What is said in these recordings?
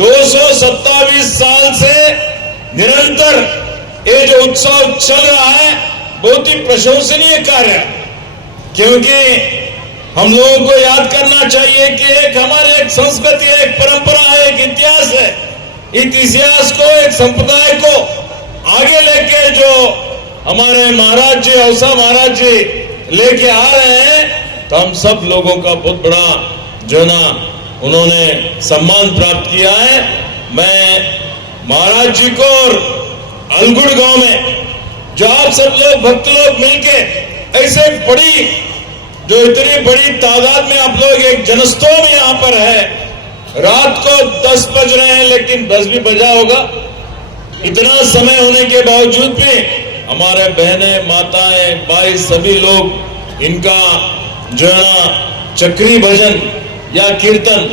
227 साल से निरंतर ये जो उत्सव चल रहा है बहुत ही प्रशंसनीय कार्य है, क्योंकि हम लोगों को याद करना चाहिए कि एक हमारे एक संस्कृति है, एक परंपरा है, एक इतिहास है। इस इतिहास को, एक संप्रदाय को आगे लेके जो हमारे महाराज जी, औसा महाराज जी लेके आ रहे हैं, तो हम सब लोगों का बहुत बड़ा जो ना उन्होंने सम्मान प्राप्त किया है। मैं महाराज जी को और अलगुड़ गांव में जो आप सब लोग भक्त लोग मिलके ऐसे बड़ी जो इतनी बड़ी तादाद में आप लोग एक जनस्तोम यहाँ पर है, रात को 10 बज रहे हैं लेकिन 10 भी बजा होगा। इतना समय होने के बावजूद भी हमारे बहनें, माताएं, भाई सभी लोग इनका जो है ना चक्री भजन या कीर्तन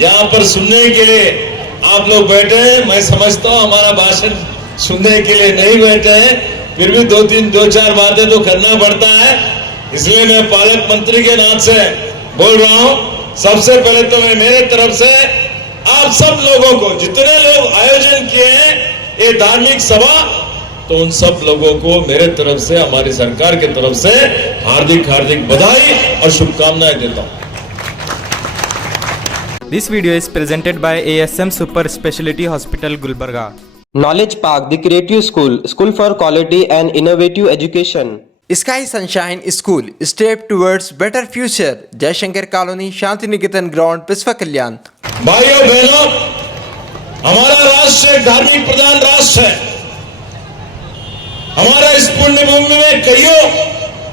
यहाँ पर सुनने के लिए आप लोग बैठे हैं। मैं समझता हूँ हमारा भाषण सुनने के लिए नहीं बैठे हैं, फिर भी दो चार बातें तो करना पड़ता है, इसलिए मैं पालक मंत्री के नाम से बोल रहा हूँ। सबसे पहले तो मैं मेरे तरफ से आप सब लोगों को, जितने लोग आयोजन किए हैं ये धार्मिक सभा, तो उन सब लोगों को मेरे तरफ से, हमारी सरकार की तरफ से हार्दिक हार्दिक बधाई और शुभकामनाएं देता हूँ। This video is presented by ASM Super Speciality Hospital, Gulbarga. Knowledge Park, the Creative School, School for Quality and Innovative Education. Sky Sunshine School, step towards better future. Jaishankar colony, Shanti Niketan ground, पिस्वा कल्याण। भाइयों बहनों, हमारा राष्ट्र एक धार्मिक प्रधान राष्ट्र है। हमारा इस पुण्य भूमि में कईयों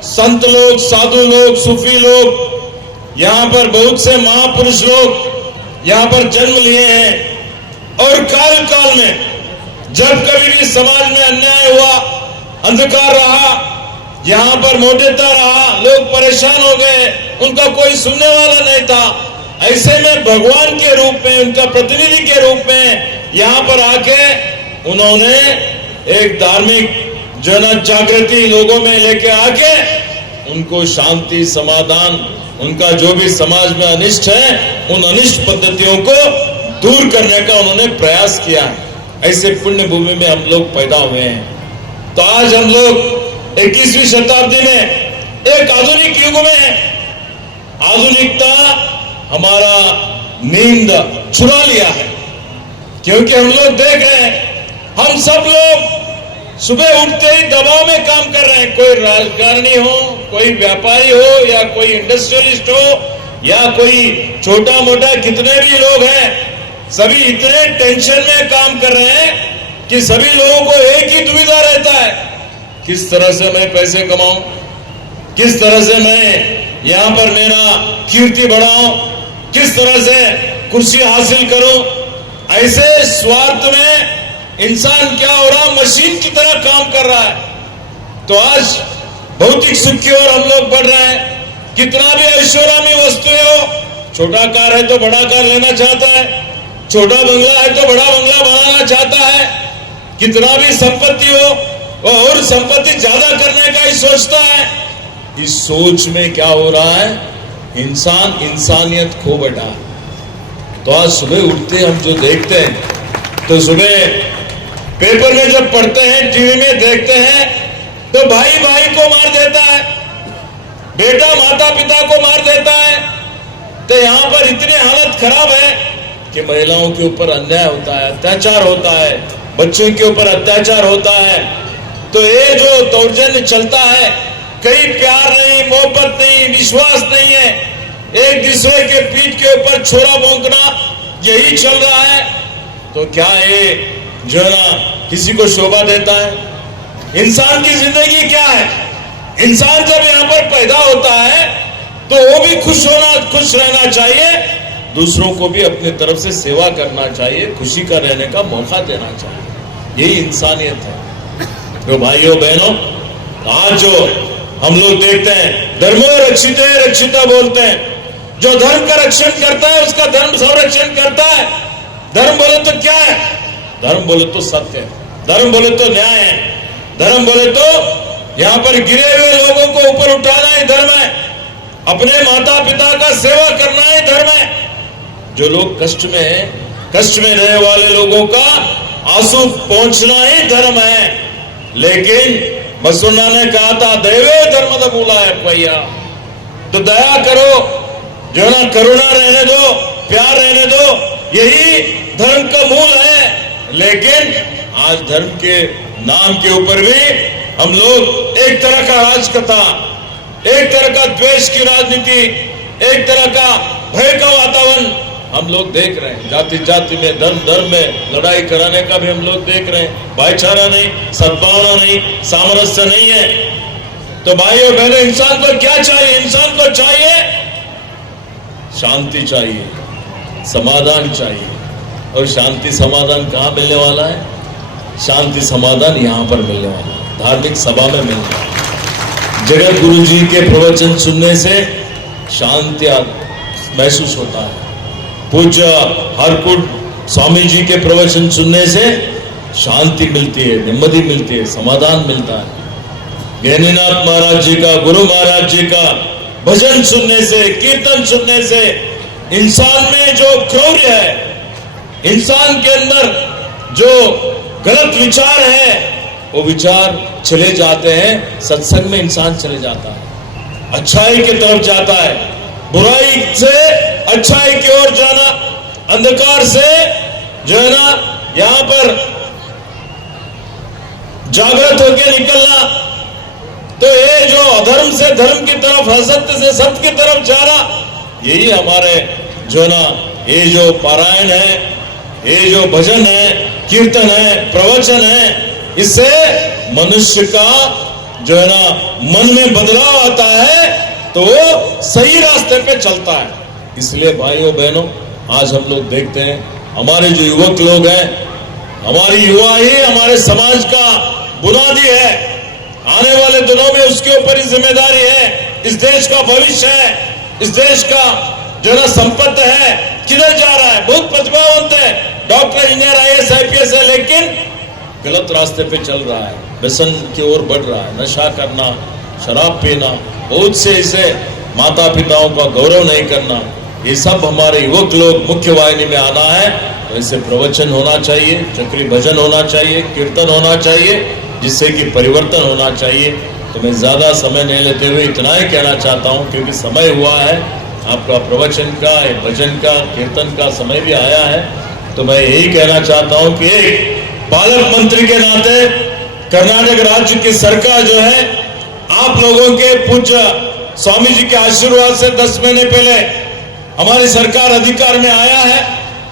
संत लोग, साधु लोग, सूफी लोग, यहाँ पर बहुत से महापुरुष लोग यहाँ पर जन्म लिए हैं। और काल काल में जब कभी भी समाज में अन्याय हुआ, अंधकार रहा, यहाँ पर मोटेता रहा, लोग परेशान हो गए, उनका कोई सुनने वाला नहीं था। ऐसे में भगवान के रूप में, उनका प्रतिनिधि के रूप में यहाँ पर आके उन्होंने एक धार्मिक जन जागृति लोगों में लेके आके उनको शांति, समाधान, उनका जो भी समाज में अनिष्ट है उन अनिष्ट पद्धतियों को दूर करने का उन्होंने प्रयास किया है। ऐसे पुण्य भूमि में हम लोग पैदा हुए हैं। तो आज हम लोग 21वीं शताब्दी में एक आधुनिक युग में है। आधुनिकता हमारा नींद चुरा लिया है, क्योंकि हम लोग देख रहे हैं, हम सब लोग सुबह उठते ही दबाव में काम कर रहे हैं। कोई राजकारणी हो, कोई व्यापारी हो, या कोई इंडस्ट्रियलिस्ट हो, या कोई छोटा मोटा कितने भी लोग हैं, सभी इतने टेंशन में काम कर रहे हैं कि सभी लोगों को एक ही दुविधा रहता है, किस तरह से मैं पैसे कमाऊं, किस तरह से मैं यहां पर मेरा कीर्ति बढ़ाऊं, किस तरह से कुर्सी हासिल करूं। ऐसे स्वार्थ में इंसान क्या हो रहा, मशीन की तरह काम कर रहा है। तो आज भौतिक सुख की ओर हम लोग बढ़ रहे हैं। कितना भी ऐश्वर्यामी वस्तुएं हो, छोटा कार है तो बड़ा कार लेना चाहता है, छोटा बंगला है तो बड़ा बंगला बनाना चाहता है, कितना भी संपत्ति हो वो और संपत्ति ज्यादा करने का ही सोचता है। इस सोच में क्या हो रहा है, इंसान इंसानियत खो बैठा। तो आज सुबह उठते हम जो देखते हैं, तो सुबह पेपर में जब पढ़ते हैं, टीवी में देखते हैं, तो भाई भाई को मार देता है, बेटा माता पिता को मार देता है। तो यहाँ पर इतनी हालत खराब है कि महिलाओं के ऊपर अन्याय होता है, अत्याचार होता है, बच्चों के ऊपर अत्याचार होता है। तो ये जो दौर्जन्य चलता है, कहीं प्यार नहीं, मोहब्बत नहीं, विश्वास नहीं है, एक दूसरे के पीठ के ऊपर छोरा भोंकना, यही चल रहा है। तो क्या ये जो है ना किसी को शोभा देता है? इंसान की जिंदगी क्या है? इंसान जब यहाँ पर पैदा होता है तो वो भी खुश रहना चाहिए, दूसरों को भी अपनी तरफ से सेवा करना चाहिए, खुशी का रहने का मौका देना चाहिए। यही इंसानियत है। तो भाइयों बहनों, आज जो हम लोग देखते हैं, धर्मो रक्षिते रक्षिता बोलते हैं, जो धर्म का रक्षण करता है उसका धर्म संरक्षण करता है। धर्म बोले तो क्या है? धर्म बोले तो सत्य है, धर्म बोले तो न्याय है, धर्म बोले तो यहाँ पर गिरे हुए लोगों को ऊपर उठाना ही धर्म है, अपने माता पिता का सेवा करना ही धर्म है। जो लोग कष्ट में हैं, कष्ट में रहने वाले लोगों का आंसू पहुंचना ही धर्म है। लेकिन बसवण्णा ने कहा था दैवे धर्म तो बोला है भैया, तो दया करो, जो है ना, करुणा रहने दो, प्यार रहने दो, यही धर्म का मूल है। लेकिन आज धर्म के नाम के ऊपर भी हम लोग एक तरह का राजकथा, एक तरह का द्वेष की राजनीति, एक तरह का भय का वातावरण हम लोग देख रहे हैं। जाति जाति में, धर्म धर्म में लड़ाई कराने का भी हम लोग देख रहे हैं। भाईचारा नहीं, सद्भावना नहीं, सामरस्य नहीं है। तो भाइयों बहनों, इंसान को क्या चाहिए? इंसान को चाहिए शांति चाहिए, समाधान चाहिए। और शांति समाधान कहाँ मिलने वाला है? शांति समाधान यहां पर मिलने वाला है, धार्मिक सभा में मिलने वाला है। जगत गुरु जी के प्रवचन सुनने से शांति महसूस होता है। पूज्य हरकुट स्वामी जी के प्रवचन सुनने से शांति मिलती है, नेಮ್ಮದಿ मिलती है, समाधान मिलता है। ज्ञानीनाथ महाराज जी का, गुरु महाराज जी का भजन सुनने से, कीर्तन सुनने से इंसान में जो क्रौर्य है, इंसान के अंदर जो गलत विचार है, वो विचार चले जाते हैं। सत्संग में इंसान चले जाता है, अच्छाई की तरफ जाता है। बुराई से अच्छाई की ओर जाना, अंधकार से जो है ना यहां पर जागृत होकर निकलना। तो ये जो अधर्म से धर्म की तरफ, असत्य से सत्य की तरफ जाना, यही हमारे जो ना ये जो पारायण है, ये जो भजन है, कीर्तन है, प्रवचन है, इससे मनुष्य का जो है ना मन में बदलाव आता है, तो वो सही रास्ते पे चलता है। इसलिए भाइयों बहनों, आज हम लोग देखते हैं हमारे जो युवक लोग हैं, हमारी युवा ही हमारे समाज का बुनियादी है। आने वाले दिनों में उसके ऊपर ही जिम्मेदारी है। इस देश का भविष्य है, इस देश का जो ना संपत्ति है। किधर जा रहा है? बहुत प्रतिभावंत है, डॉक्टर, इंजीनियर, IAS IPS है, लेकिन गलत रास्ते पे चल रहा है, व्यसन की ओर बढ़ रहा है। नशा करना, शराब पीना, बहुत से इसे माता पिताओं का गौरव नहीं करना, ये सब हमारे युवक लोग मुख्य वाहिनी में आना है। तो इससे प्रवचन होना चाहिए, चक्री भजन होना चाहिए, कीर्तन होना चाहिए, जिससे कि परिवर्तन होना चाहिए। तो मैं ज्यादा समय नहीं लेते हुए इतना ही कहना चाहता हूँ, क्योंकि समय हुआ है आपका प्रवचन का, भजन का, कीर्तन का समय भी आया है। तो मैं यही कहना चाहता हूँ कि एक पालक मंत्री के नाते कर्नाटक राज्य की सरकार जो है, आप लोगों के पूज्य स्वामी जी के आशीर्वाद से 10 महीने पहले हमारी सरकार अधिकार में आया है।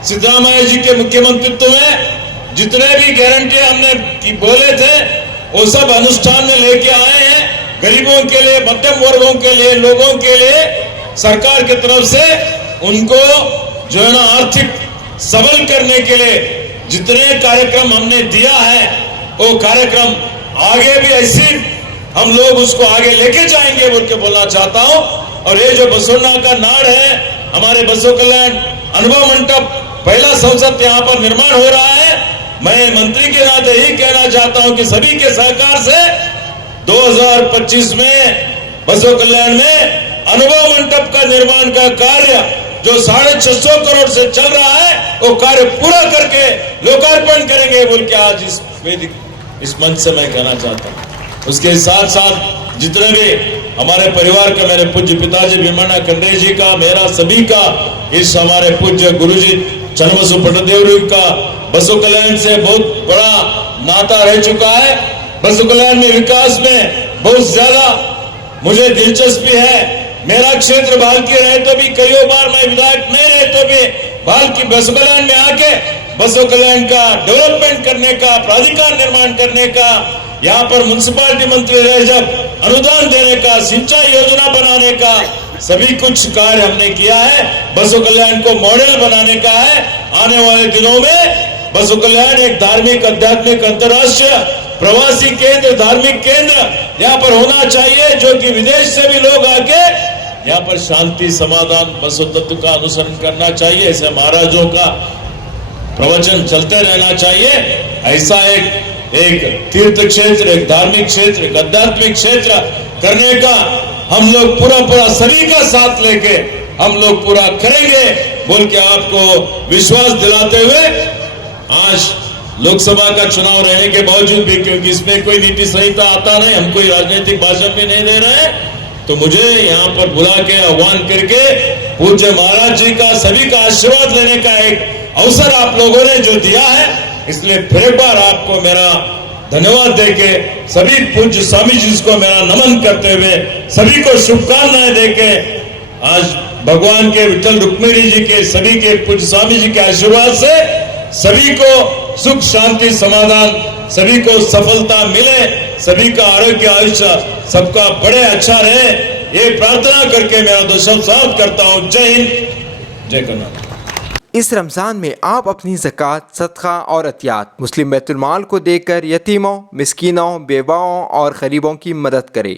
सिद्धरामैया जी के मुख्यमंत्रित्व में जितने भी गारंटी हमने बोले थे, वो सब अनुष्ठान में लेके आए हैं। गरीबों के लिए, मध्यम वर्गों के लिए, लोगों के लिए सरकार की तरफ से उनको जो है ना आर्थिक सबल करने के लिए जितने कार्यक्रम हमने दिया है, वो कार्यक्रम आगे भी ऐसी हम लोग उसको आगे लेके जाएंगे बोल के बोलना चाहता हूं। और ये जो बसवण्णा का नाड़ है, हमारे बसव कल्याण अनुभव मंडप, पहला संसद यहाँ पर निर्माण हो रहा है। मैं मंत्री के नाते ही कहना चाहता हूं कि सभी के सहकार से 2025 में बसव कल्याण में अनुभव मंडप का निर्माण का कार्य जो 650 करोड़ से चल रहा है, वो कार्य पूरा करके लोकार्पण करेंगे बोल के आज इस वेदिक, इस मंच से मैं कहना चाहता हूं। उसके साथ साथ जितने भी हमारे परिवार का, मेरे पूज्य पिताजी भीमण्णा खंडे जी का, मेरा सभी का, इस हमारे पूज्य गुरुजी चन्नबसव पट्टदेवरी का बसव कल्याण से बहुत बड़ा नाता रह चुका है। बसव कल्याण में विकास में बहुत ज्यादा मुझे दिलचस्पी है। मेरा क्षेत्र भालकी रहे तो भी, कई बार मैं विधायक नहीं रहे तो भी, भालकी बसव कल्याण में आके बसव कल्याण का डेवलपमेंट करने का, प्राधिकार निर्माण करने का, यहाँ पर म्युनिसिपालिटी मंत्री रहे जब अनुदान देने का, सिंचाई योजना बनाने का, सभी कुछ कार्य हमने किया है। बसव कल्याण को मॉडल बनाने का है। आने वाले दिनों में बसव कल्याण एक धार्मिक, आध्यात्मिक, अंतर्राष्ट्रीय प्रवासी केंद्र, धार्मिक केंद्र यहाँ पर होना चाहिए, जो कि विदेश से भी लोग आके यहाँ पर शांति, समाधान, बसव तत्व का अनुसरण करना चाहिए। ऐसे महाराजों का प्रवचन चलते रहना चाहिए। ऐसा एक तीर्थ क्षेत्र, एक धार्मिक क्षेत्र, एक आध्यात्मिक क्षेत्र करने का हम लोग पूरा सभी का साथ लेके हम लोग पूरा करेंगे। बोल के आपको विश्वास दिलाते हुए आज लोकसभा का चुनाव रहने के बावजूद भी, क्योंकि इसमें कोई नीति संहिता आता नहीं, हम कोई राजनीतिक भाषण भी नहीं दे रहे हैं, तो मुझे यहाँ पर बुला के आह्वान करके पूज्य महाराज जी का, सभी का आशीर्वाद लेने का एक अवसर आप लोगों ने जो दिया है, इसलिए फिर एक बार आपको मेरा धन्यवाद देके, सभी पूज्य स्वामी जी को मेरा नमन करते हुए, सभी को शुभकामनाएं देके, आज भगवान के विठल रुक्मिणी जी के, सभी के पूज्य स्वामी जी के आशीर्वाद से सभी को सुख शांति समाधान, सभी को सफलता मिले, सभी का आरोग्य आयुष्य सबका बड़े अच्छा रहे, ये प्रार्थना करके मेरा दो शब्द समाप्त करता हूँ। जय हिंद, जय कर्नाटक। इस रमज़ान में आप अपनी ज़कात, सदका और अतियात मुस्लिम बैतुल माल को देकर यतीमों, मिस्कीनों, बेवाओं और गरीबों की मदद करें।